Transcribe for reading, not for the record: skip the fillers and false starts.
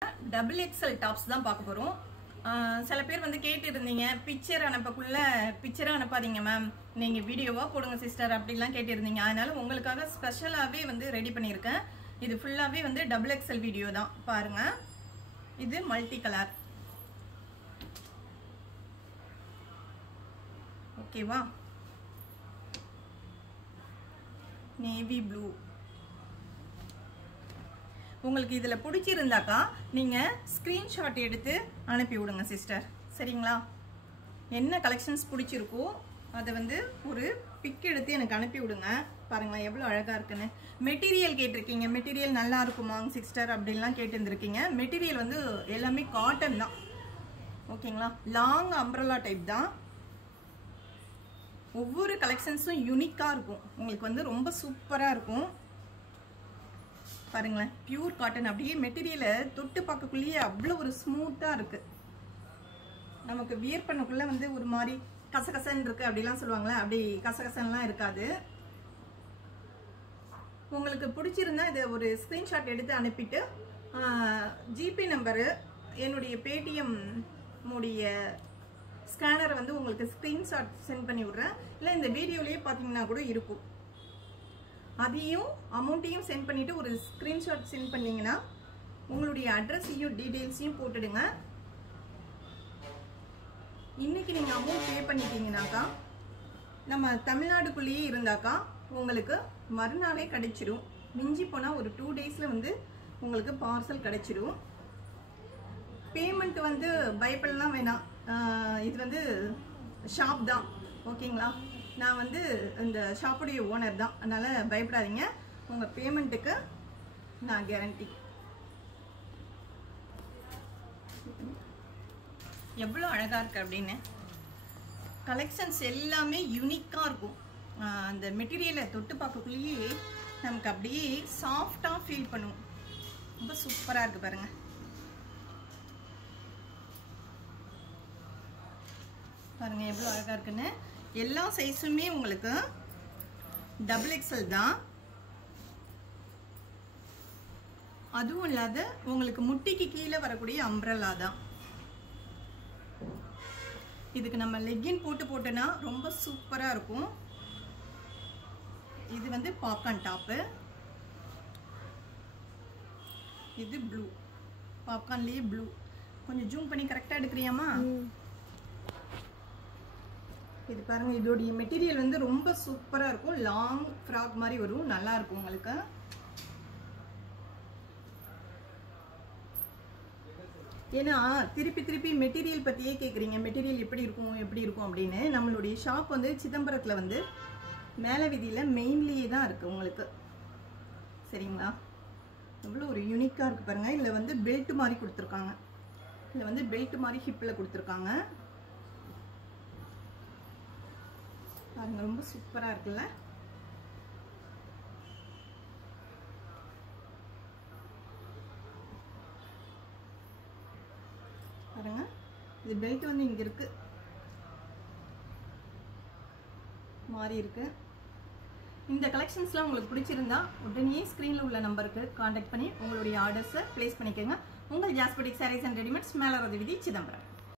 Double XL tops தான் பார்க்க போறோம். சில பேர் வந்து கேட்டிருந்தீங்க, பிக்சர் அனுப்பக்குள்ள பிக்சரா அனுப்பாதீங்க மேம், நீங்க வீடியோவா போடுங்க சிஸ்டர் அப்படிலாம் கேட்டிருந்தீங்க. அதனால உங்களுக்காக ஸ்பெஷலாவே வந்து ரெடி பண்ணியிருக்கேன். இது ஃபுல்லாவே வந்து டபுள் எக்ஸ்எல் வீடியோ தான் பாருங்க. இது மல்டி கலர், ஓகேவா? Navy blue. உங்களுக்கு இதுல பிடிச்சிருந்தாக்கா நீங்க ஸ்கிரீன்ஷாட் எடுத்து அனுப்பி விடுங்க சிஸ்டர், சரிங்களா? என்ன கலெக்ஷன்ஸ் பிடிச்சிருக்கோ அதை வந்து ஒரு பிக் எடுத்து எனக்கு அனுப்பி விடுங்க. பாருங்களா எவ்வளோ அழகா இருக்குன்னு. மெட்டீரியல் கேட்டிருக்கீங்க, மெட்டீரியல் நல்லா இருக்குமாங்க சிஸ்டர் அப்படின்லாம் கேட்டுருந்துருக்கீங்க. மெட்டீரியல் வந்து எல்லாமே காட்டன் தான், ஓகேங்களா? லாங் அம்ப்ரல்லா டைப் தான். ஒவ்வொரு கலெக்ஷன்ஸும் யூனிக்கா இருக்கும், உங்களுக்கு வந்து ரொம்ப சூப்பரா இருக்கும். பாருங்களேன், பியூர் காட்டன். அப்படியே மெட்டீரியலை தொட்டு பார்க்கக்குள்ளேயே அவ்வளோ ஒரு ஸ்மூத்தா இருக்கு. நமக்கு வியர் பண்ணக்குள்ள வந்து ஒரு மாதிரி கசகசன் இருக்கு அப்படிலாம் சொல்லுவாங்களே, அப்படி கசகசன்லாம் இருக்காது. உங்களுக்கு பிடிச்சிருந்தா இதை ஒரு ஸ்கிரீன்ஷாட் எடுத்து அனுப்பிட்டு ஜிபே நம்பரு, என்னுடைய பேடிஎம் உடைய ஸ்கேனரை வந்து உங்களுக்கு ஸ்கிரீன்ஷாட் சென்ட் பண்ணி விடுறேன். இல்லை இந்த வீடியோலயே பார்த்தீங்கன்னா கூட இருக்கும். அதையும் அமௌண்ட்டையும் சென்ட் பண்ணிட்டு ஒரு ஸ்கிரீன்ஷாட் சென்ட் பண்ணீங்கன்னா உங்களுடைய அட்ரஸையும் டீடைல்ஸையும் போட்டுடுங்க. இன்னைக்கு நீங்க அமௌண்ட் பே பண்ணிட்டீங்கன்னாக்கா, நம்ம தமிழ்நாடுக்குள்ளேயே இருந்தாக்கா உங்களுக்கு மறுநாளே கிடைச்சிடும். மிஞ்சி போனா ஒரு 2 டேஸ்ல வந்து உங்களுக்கு பார்சல் கிடைச்சிடும். பேமெண்ட் வந்து பயப்படலாம் வேணாம், இது வந்து ஷாப் தான், ஓகேங்களா? நான் வந்து இந்த ஷாப்புடைய ஓனர் தான், அதனால பயப்படாதீங்க. உங்க பேமெண்ட்டுக்கு நான் கேரண்டி. எவ்வளோ அழகா இருக்கு அப்படின்னு. கலெக்ஷன்ஸ் எல்லாமே யூனிக்கா இருக்கும். அந்த மெட்டீரியலை தொட்டு பார்க்கக்குள்ளேயே நமக்கு அப்படியே சாஃப்டா ஃபீல் பண்ணுவோம். ரொம்ப சூப்பரா இருக்கு பாருங்க. பாருங்க எவ்வளோ அழகா இருக்குன்னு. எல்லா சைஸுமே உங்களுக்கு டபுள் எக்ஸ்எல் தான். அதுவும் இல்லாத உங்களுக்கு முட்டிக்கு கீழே வரக்கூடிய அம்ப்ரல்லா தான். இதுக்கு நம்ம லெக்கின் போட்டோன்னா ரொம்ப சூப்பரா இருக்கும். இது வந்து பாப்கார்ன் டாப்பு, இது ப்ளூ, பாப்கார்ன்லயே ப்ளூ. கொஞ்சம் ஜூம் பண்ணி கரெக்டா எடுக்கிறியாமா? இது பாருங்க, இதோடைய மெட்டீரியல் வந்து ரொம்ப சூப்பரா இருக்கும். லாங் ஃப்ராக் மாதிரி வரும், நல்லா இருக்கும் உங்களுக்கு. ஏன்னா திருப்பி திருப்பி மெட்டீரியல் பத்தியே கேக்குறீங்க, மெட்டீரியல் எப்படி இருக்கும் அப்படின்னு. நம்மளுடைய ஷாப் வந்து சிதம்பரத்துல வந்து மேல வீதியில மெயின்லயே தான் இருக்கு உங்களுக்கு, சரிங்களா? எவ்வளவு ஒரு யூனிக்கா இருக்கு பாருங்க. இதுல வந்து பெல்ட் மாதிரி கொடுத்துருக்காங்க, இதுல வந்து பெல்ட் மாதிரி ஹிப்ல கொடுத்துருக்காங்க பாருங்க. ரொம்ப சூப்பரா இருக்குல்ல? பாருங்க, இது பெல்ட் வந்து இங்க இருக்கு, மாறி இருக்கு. இந்த கலெக்ஷன்ஸ்லாம் உங்களுக்கு பிடிச்சிருந்தா உடனே ஸ்கிரீன்ல உள்ள நம்பருக்கு கான்டாக்ட் பண்ணி உங்களுடைய ஆர்டர்ஸை பிளேஸ் பண்ணிக்கோங்க. உங்கள் ஜாஸ்பட்டிக் சாரீஸ் அண்ட் ரெடிமேட்ஸ், மேலரது வீதி, சிதம்பரம்.